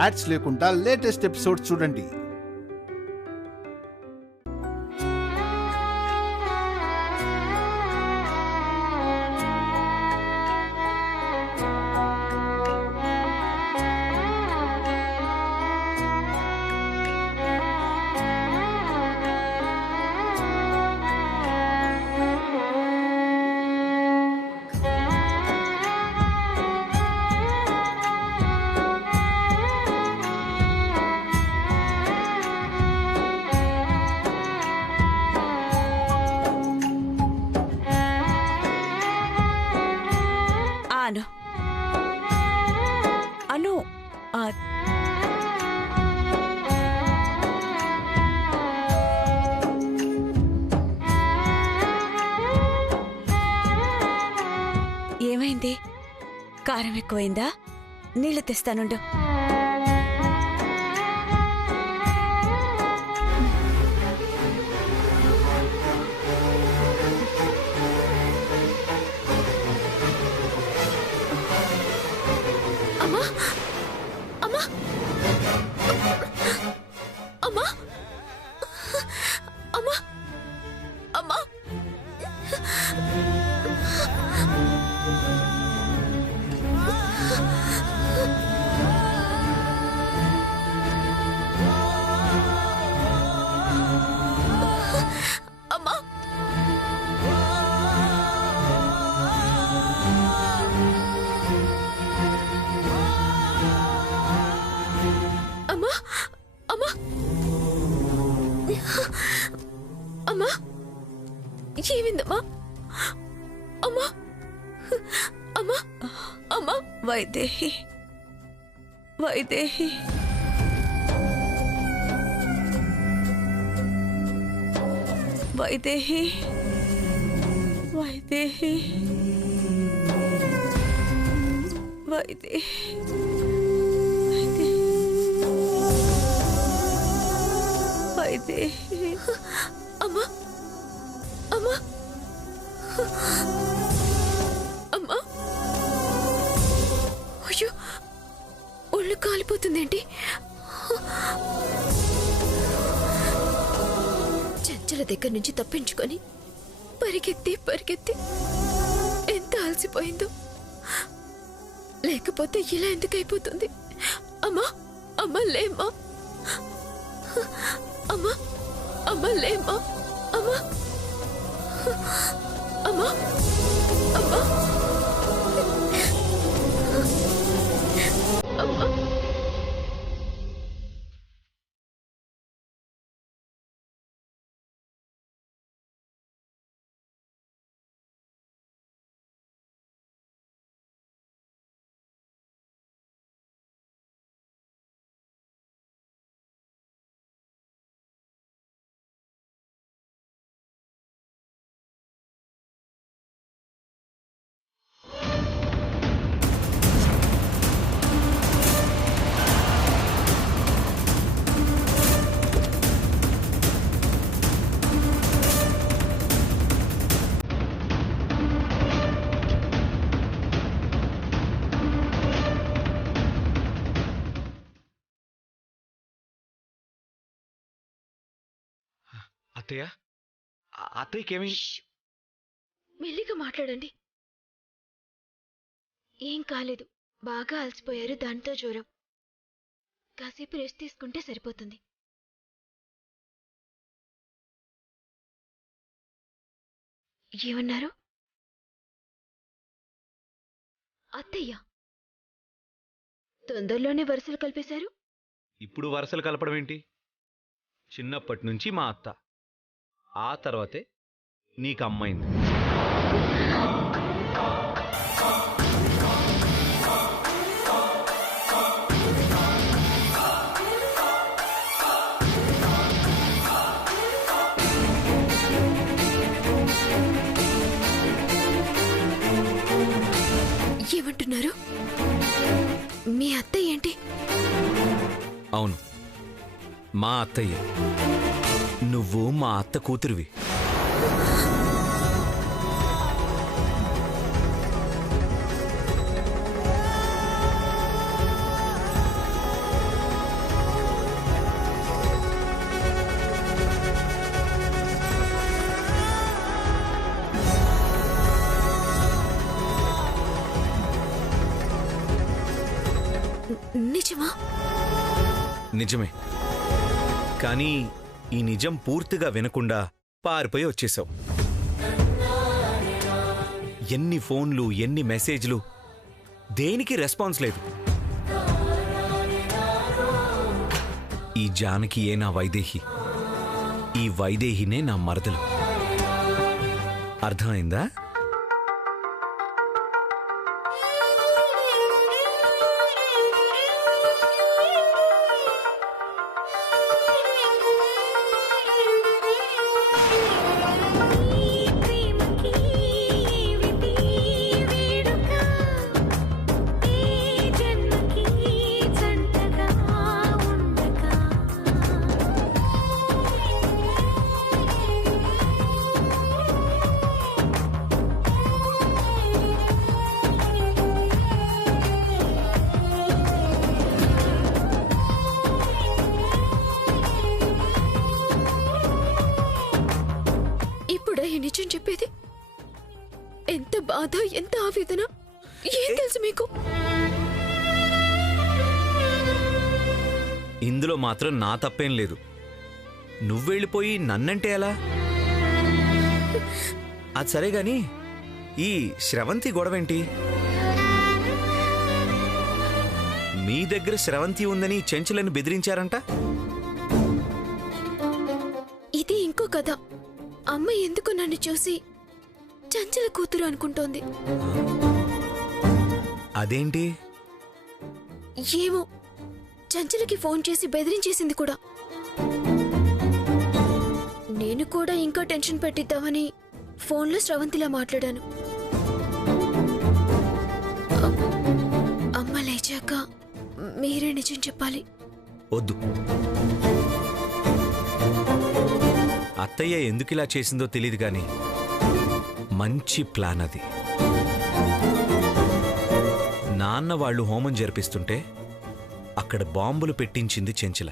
Ads లేకుండా latest episodes చూడండి. అను ఏమైంది? కారం ఎక్కువైందా? నీళ్లు తెస్తానుండు. అమ్మా అమ్మా అమ్మా అమ్మా అమ్మా అమ్మా అమ్మా అమ్మా అమ్మా ఏమిందమ్మా? అమ్మా అమ్మా అమ్మా వైదేహి వైదేహి వైదేహి వైదేహి వైదేహి వైదేహి అమ్మా అమ్మా అమ్మా అయ్యో ఒళ్ళు కాలిపోతుందేంటి? చంచల దగ్గర నుంచి తప్పించుకొని పరిగెత్తి పరిగెత్తి ఎంత అలసిపోయిందో. లేకపోతే ఇలా ఎందుకు అయిపోతుంది? అమ్మా అమ్మ లేమ్మా, అమ్మా అమ్మ లేమ్మా, అమ్మా అమ్మా అమ్మా అమ్మా. అత్తయ్య, అత్తయ్యకేమి? మెల్లిగా మాట్లాడండి. ఏం కాలేదు, బాగా అలసిపోయారు, దాంతో జ్వరం. కాసేపు రెస్ట్ తీసుకుంటే సరిపోతుంది. ఏమన్నారు? అత్తయ్య తొందరలోనే వరుసలు కలిపేశారు. ఇప్పుడు వరుసలు కలపడం ఏంటి? చిన్నప్పటి నుంచి మా అత్త, ఆ తర్వాతే నీకు అమ్మైంది. ఏమంటున్నారు? మీ అత్తయ్య ఏంటి? అవును, మా అత్తయ్య. నువ్వు మా అత్త కూతురివి. నిజమా? నిజమే. కానీ ఈ నిజం పూర్తిగా వినకుండా పారిపోయి వచ్చేసావు. ఎన్ని ఫోన్లు, ఎన్ని మెసేజ్లు, దేనికి రెస్పాన్స్ లేదు. ఈ జానకియే నా వైదేహి, ఈ వైదేహినే నా మరదలు. అర్థమైందా? నిజం చెప్పేది? ఎంత బాధ, ఎంత ఆవేదన, ఏం తెలుసు మీకు? ఇందులో మాత్రం నా తప్పేం లేదు. నువ్వెళ్ళిపోయి నన్నంటే ఎలా? అది సరే గాని ఈ శ్రవంతి గొడవేంటి? మీ దగ్గర శ్రవంతి ఉందని చెంచులను బెదిరించారంట. ఇది ఇంకో కథ. అమ్మ ఎందుకు నన్ను చూసి చంచల కూతురు అనుకుంటోంది. అదేంటి? ఏమో, చంచలకి ఫోన్ చేసి బెదిరించేసింది కూడా. నేను కూడా ఇంకా టెన్షన్ పెట్టిద్దామని ఫోన్లో శ్రవంతిలా మాట్లాడాను. అమ్మ లేచాక మీరే నిజం చెప్పాలి. వద్దు. అత్తయ్య ఎందుకిలా చేసిందో తెలియదు కానీ మంచి ప్లాన్ అది. నాన్న వాళ్ళు హోమం జరిపిస్తుంటే అక్కడ బాంబులు పెట్టించింది చెంచల.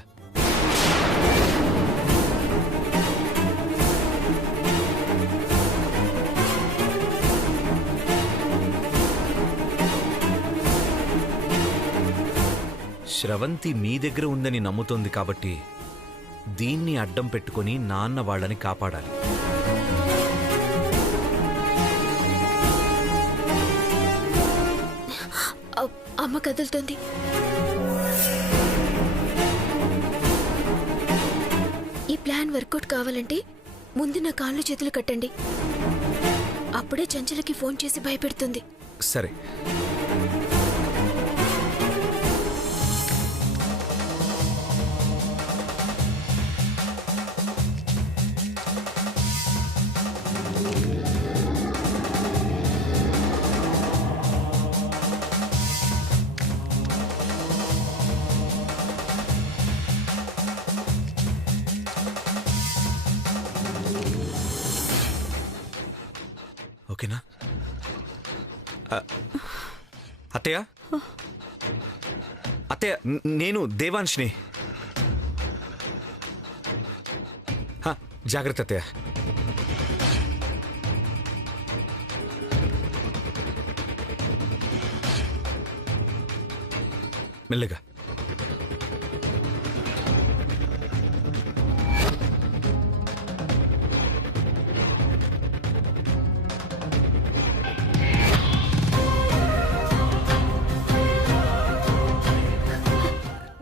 శ్రవంతి మీ దగ్గర ఉందని నమ్ముతోంది కాబట్టి దీన్ని అడ్డం పెట్టుకుని నాన్న వాళ్ళని కాపాడాలి. అమ్మ కదులుతోంది. ఈ ప్లాన్ వర్కౌట్ కావాలంటే ముందు నా కాళ్ళు చేతులు కట్టండి. అప్పుడే చంచలకి ఫోన్ చేసి భయపెడుతుంది. సరే. ఓకేనా? అత్తయ్య, అత్తయ్య, నేను దేవాంష్ని. జాగ్రత్త అత్తయ్య. మెల్లగా.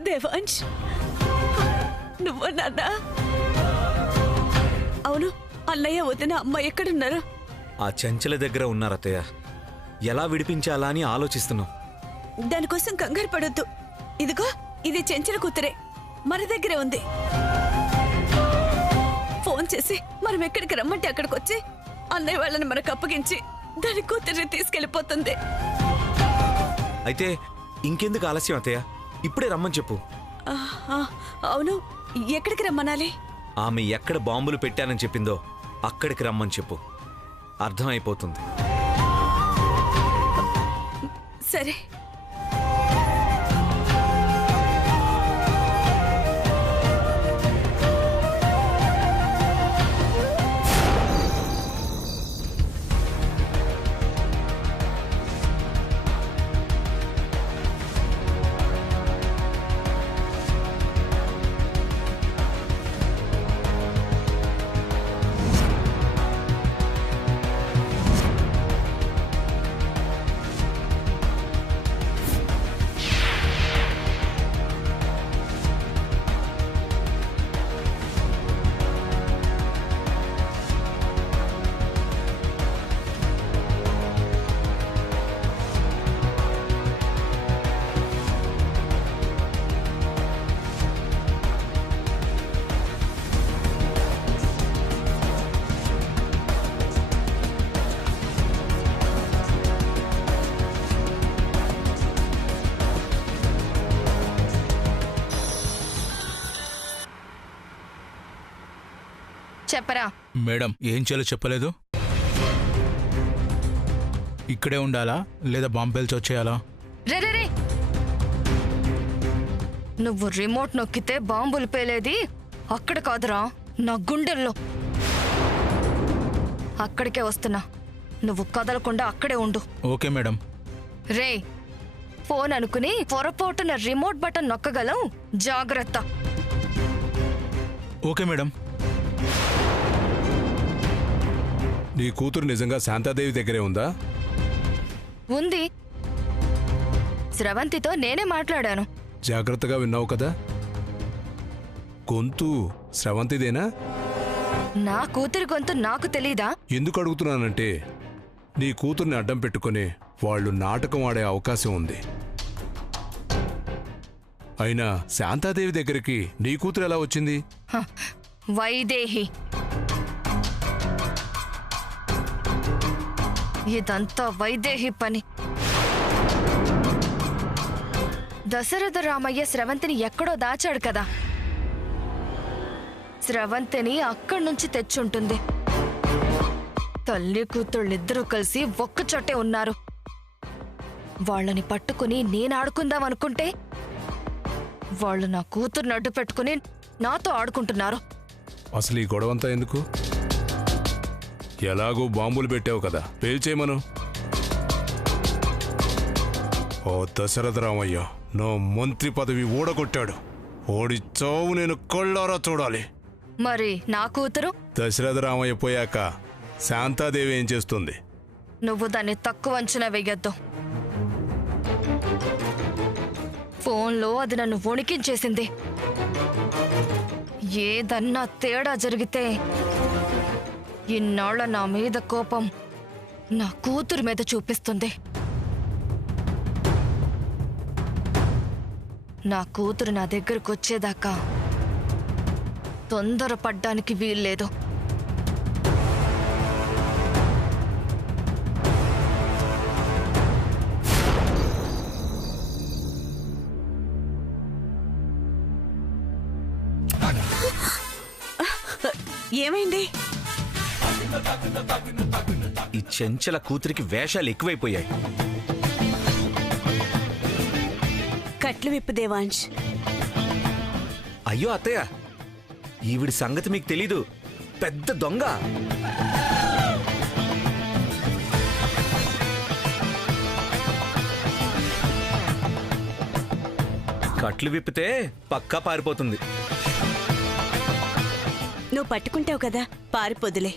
దేవాంశ్, నువ్వు నాన్న? అవును, అన్నయ్య వదిన అమ్మ ఎక్కడున్నారు? ఆ చెంచల దగ్గర ఉన్నారు అత్తయ్య. ఎలా విడిపించాలా అని ఆలోచిస్తున్నాం. దానికోసం కంగారు పడొద్దు. ఇదిగో, ఇది చెంచల కూతురే, మన దగ్గరే ఉంది. ఫోన్ చేసి మనం ఎక్కడికి రమ్మంటే అక్కడికి వచ్చి అన్నయ్య వాళ్ళని మనకు అప్పగించి దాని కూతురిని తీసుకెళ్లిపోతుంది. అయితే ఇంకెందుకు ఆలస్యం అత్తయ్య? ఇప్పుడే రమ్మని చెప్పు. అవును, ఎక్కడికి రమ్మనాలి? ఆమె ఎక్కడ బాంబులు పెట్టానని చెప్పిందో అక్కడికి రమ్మని చెప్పు. అర్థమైపోతుంది. సరే. చెప్పరా. మేడం ఏం చేయాలో చెప్పలేదు. ఇక్కడే ఉండాలా లేదా బాంబు పేల్చి వచ్చేయాలా? రే నువ్వు రిమోట్ నొక్కితే బాంబులు పేలేది అక్కడ కాదురా, నా గుండెల్లో. అక్కడికే వస్తున్నా, నువ్వు కదలకుండా అక్కడే ఉండు. Okay madam. రే ఫోన్ అనుకుని పొరపాటున రిమోట్ బటన్ నొక్కగలం, జాగ్రత్త. Okay madam. నీ కూతురు నిజంగా శాంతాదేవి దగ్గరే ఉందా? ఉంది. స్రవంతితో నేనే మాట్లాడాను. జాగ్రత్తగా విన్నావు కదా? గొంతు స్రవంతిదేనా? నా కూతురి గొంతు నాకు తెలీదా? ఎందుకు అడుగుతున్నానంటే నీ కూతుర్ని అడ్డం పెట్టుకుని వాళ్ళు నాటకం ఆడే అవకాశం ఉంది. అయినా శాంతాదేవి దగ్గరికి నీ కూతురు ఎలా వచ్చింది? హ, వైదేహి. ఇదంతా వైదేహి పని. దశరథ రామయ్య స్రవంతిని ఎక్కడో దాచాడు కదా, స్రవంతిని అక్కడి నుంచి తెచ్చుంటుంది. తల్లి కూతుళ్ళిద్దరూ కలిసి ఒక్కచోటే ఉన్నారు. వాళ్ళని పట్టుకుని నేను ఆడుకుందాం అనుకుంటే వాళ్ళు నా కూతుర్ని అడ్డు పెట్టుకుని నాతో ఆడుకుంటున్నారు. అసలు ఈ గొడవంతా ఎందుకు? ఎలాగో బాంబులు పెట్టావు కదా, పేల్చేయమను. ఓ దశరథ రామయ్య నా మంత్రి పదవి ఊడగొట్టాడు. ఓడి చావు నేను కళ్ళారా చూడాలి. మరి నా కూతురు? దశరథ రామయ్య పోయాక శాంతాదేవి ఏం చేస్తుంది? నువ్వు దాన్ని తక్కువ అంచనా వేయొద్దు. ఫోన్లో అది నన్ను వణికించేసింది. ఏదన్నా తేడా జరిగితే ఇన్నాళ్ల నా మీద కోపం నా కూతురు మీద చూపిస్తుంది. నా కూతురు నా దగ్గరకు వచ్చేదాకా తొందరపడ్డానికి వీల్లేదు. ఏమైంది? ఈ చెంచల కూతురికి వేషాలు ఎక్కువైపోయాయి. కట్లు విప్పు దేవాంశ్. అయ్యో అత్తయ్య, ఈవిడి సంగతి మీకు తెలీదు. పెద్ద దొంగ. కట్లు విప్పితే పక్కా పారిపోతుంది. నువ్వు పట్టుకుంటావు కదా, పారిపోదులే.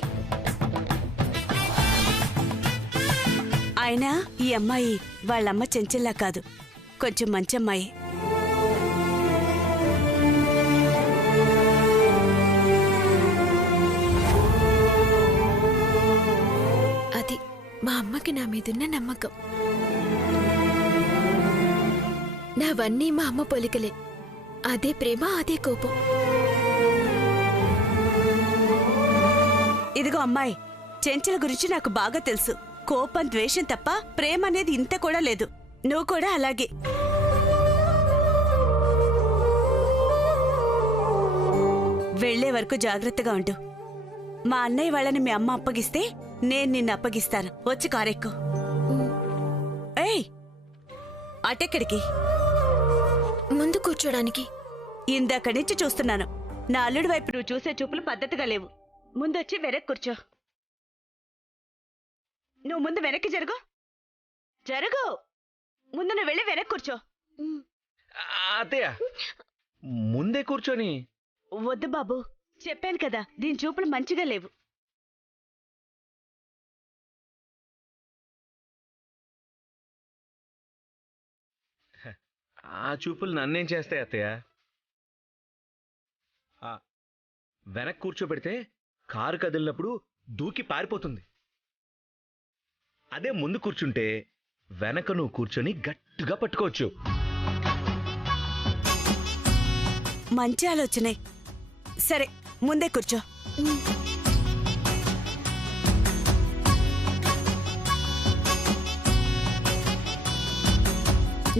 అయినా ఈ అమ్మాయి వాళ్ళమ్మ చెంచల్లా కాదు, కొంచెం మంచి అమ్మాయి. అది మా అమ్మకి నా మీదున్న నమ్మకం. నావన్నీ మా అమ్మ పోలికలే. అదే ప్రేమ, అదే కోపం. ఇదిగో అమ్మాయి, చెంచల గురించి నాకు బాగా తెలుసు. కోపం, ద్వేషం తప్ప ప్రేమ అనేది ఇంత కూడా లేదు. నువ్వు కూడా అలాగే. వెళ్లే వరకు జాగ్రత్తగా ఉండు. మా అన్నయ్య వాళ్ళని మీ అమ్మ అప్పగిస్తే నేను నిన్ను అప్పగిస్తాను. వచ్చి కారెక్కు. ఏయ్, అటెక్కడికి? ముందు కూర్చోడానికి. ఇందాక నుంచి చూస్తున్నాను. నా అల్లుడి వైపు నువ్వు చూసే చూపులు పద్ధతిగా లేవు. ముందొచ్చి వెనక్కి కూర్చో. నువ్వు ముందు వెనక్కి జరుగు. జరుగు. ముందు నువ్వు వెళ్ళి వెనక్కి కూర్చో. అత్తయ్య, ముందే కూర్చొని. వద్దు బాబు, చెప్పాను కదా, దీని చూపులు మంచిగా లేవు. ఆ చూపులు నన్నేం చేస్తాయి అత్తయ్య? వెనక్కి కూర్చోబెడితే కారు కదిలినప్పుడు దూకి పారిపోతుంది. అదే ముందు కూర్చుంటే వెనక నువ్వు కూర్చొని గట్టిగా పట్టుకోవచ్చు. మంచి ఆలోచనే. సరే, ముందే కూర్చో.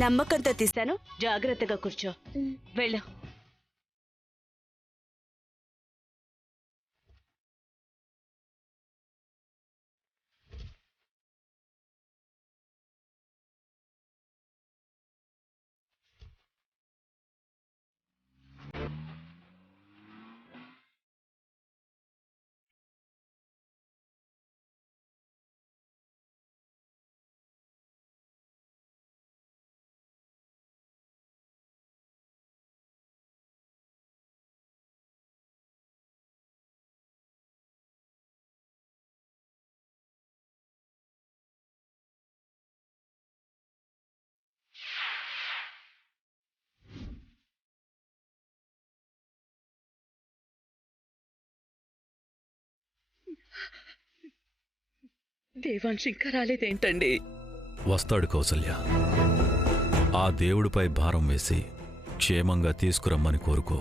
నమ్మకంతో తీస్తాను, జాగ్రత్తగా కూర్చో. వెళ్ళు. దేవాంశ్ ఇంకా రాలేదేంటండి? వస్తాడు కౌసల్య. ఆ దేవుడిపై భారం వేసి క్షేమంగా తీసుకురమ్మని కోరుకో.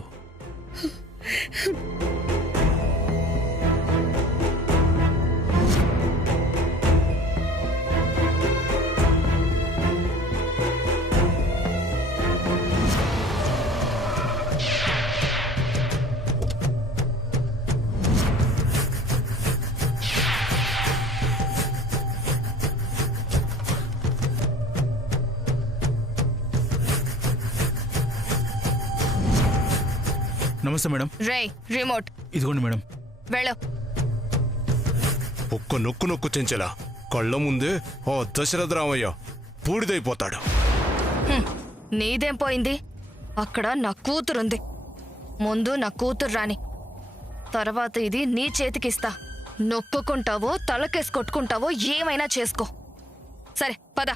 నమస్తే మేడం. రే రిమోట్ ఇదిగోండి మేడం. వెళ్ళు. ఒక్క నొక్కు నొక్కు చెంచలా కళ్ళ ముందే ఓ దశరథ రామయ్య పూడిదైపోతాడు. నీదేం పోయింది? అక్కడ నా కూతురుంది. ముందు నా కూతురు రాని, తర్వాత ఇది నీ చేతికిస్తా. నొక్కుకుంటావో తలకేసి కొట్టుకుంటావో ఏమైనా చేసుకో. సరే పద.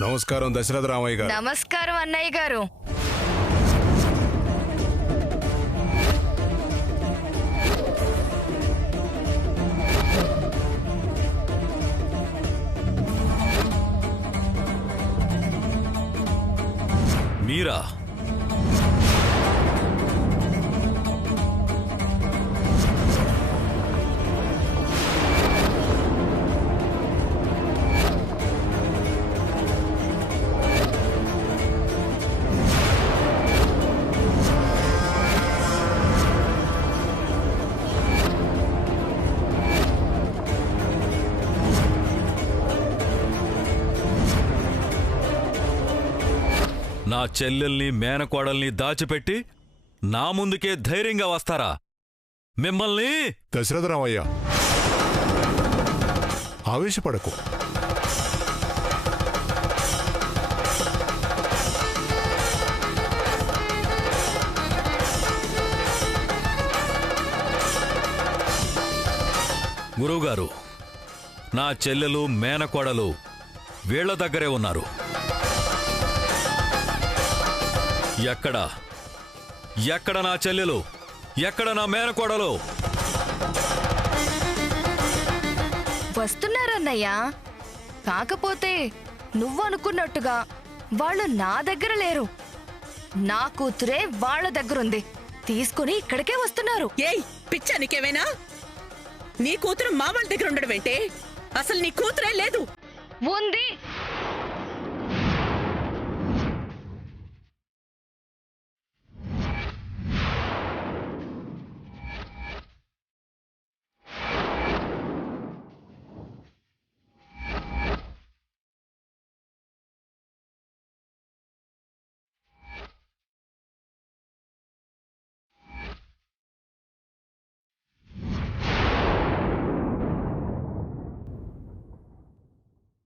నమస్కారం దశరథ రామయ్య గారు. నమస్కారం అన్నయ్య గారు. మీరా? నా చెల్లెల్ని మేనకోడల్ని దాచిపెట్టి నా ముందుకే ధైర్యంగా వస్తారా? మిమ్మల్ని... దశరథ రామయ్య ఆవేశపడకు. గురువుగారు, నా చెల్లెలు మేనకోడలు వీళ్ల దగ్గరే ఉన్నారు. ఎక్కడ నా చెల్లెలు? ఎక్కడ నా మేనకోడలు? వస్తున్నారన్నయ్యా. కాకపోతే నువ్వనుకున్నట్టుగా వాళ్ళు నా దగ్గర లేరు. నా కూతురే వాళ్ళ దగ్గరుంది. తీసుకుని ఇక్కడికే వస్తున్నారు. ఏయ్ పిచ్చా నీకేమైనా? నీ కూతురు మా వాళ్ళ దగ్గర ఉండడం ఏంటే? అసలు నీ కూతురే లేదు. ఉంది.